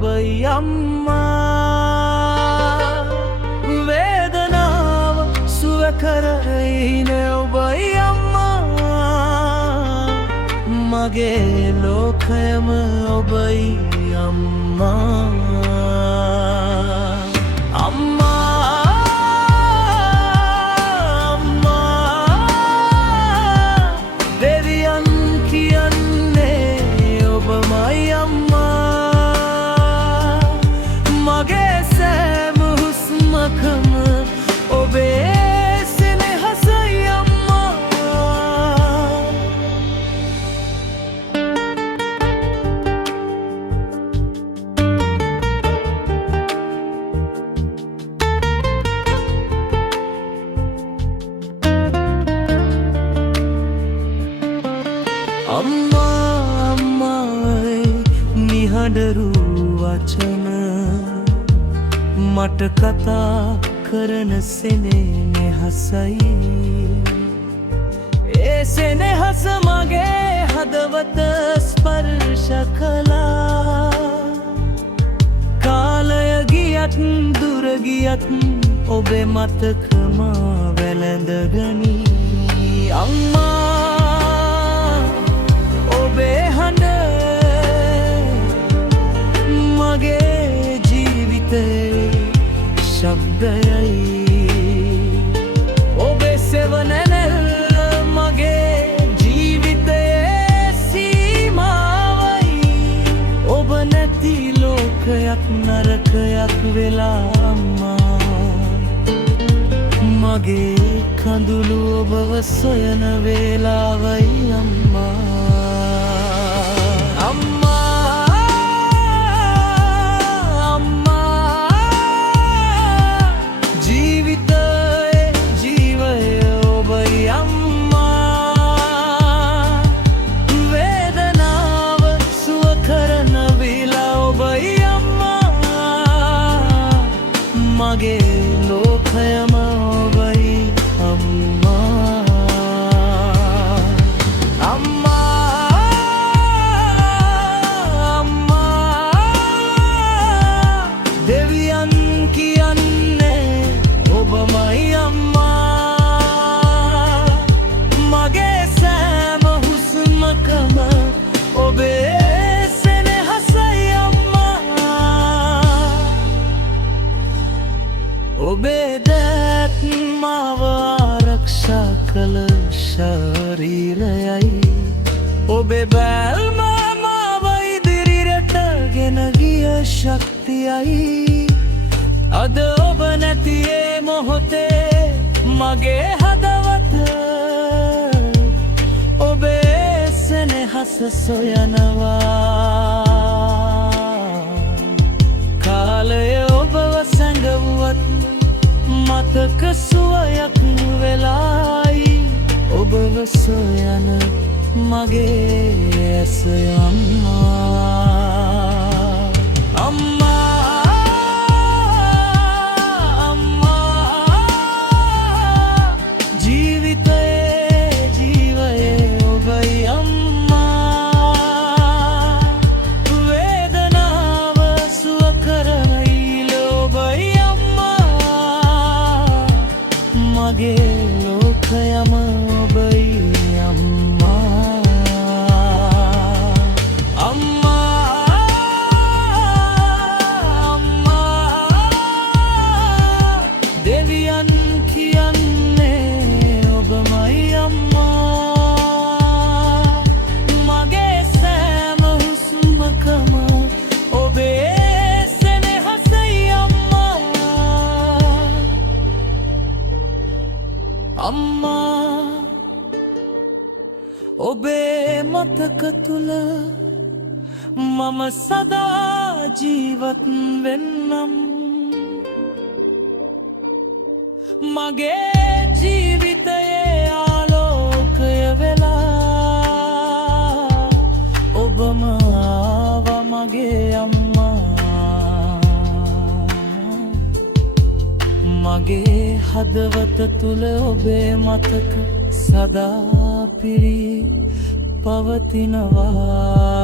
ඔබයි අම්මා වේදනාව සුව කරයිනේ ඔබයි අම්මා මගේ ලෝකයම ඔබයි අම්මා නිහඬරු වචන මට කතා කරන සෙනෙහසයි ඒ සෙනෙහස මගේ හදවත ස්පර්ශ කළා කාලය ගියත් දුර ගියත් ඔබේ මතකම වැළඳගනී අම්මා ඔබේ හඬ මගේ ජීවිතේ ශබ්දයයි ඔබේ සෙවණැල්ල මගේ ජීවිතයේ සීමාවයි ඔබ නැති ලෝකයක් නරකයක් වෙලා අම්මා මගේ කඳුළු ඔබව සොයන වේලාවයි අම්මා මගේ ලෝකයම ඔබයි අම්මා අම්මා දෙවියන් කියන්නේ ඔබමයි අම්මා මගේ සෑම හුස්මකම ඔබේ සෙනෙහසයි ඔබේ දෑත් මාව ආරක්ෂා කළ ශරීරයයි ඔබේ බැල්ම මාව ඉදිරියට ගෙන ගිය ශක්තියයි අද ඔබ නැති ඒ මොහොතේ මගේ හදවත ඔබේ සෙනෙහස සොයනවා කාලය ඔබව සැඟවුවත් මතක සුවයක් වෙලායි ඔබව සොයන මගේ ඇස අම්මා ජීවිතයේ ජීවයේ ඔබයි අම්මා වේදනාව සුව කරයිල ඔබයි මගේ ලෝකයම ඔබයි අම්මා දෙවියන් කියන්නේ ඔබමයි අම්මා මගේ සෑම හුස්මකම ඔබේ සෙනෙහසයි අම්මා ඔබේ මතක තුල මම සදා ජීවත් වෙන්නම් මගේ ජීවිතයේ ආලෝකය වෙලා ඔබම ආවා මගේ අම්මා මගේ හදවත තුල ඔබේ මතක සදා පිරී පවතිනවා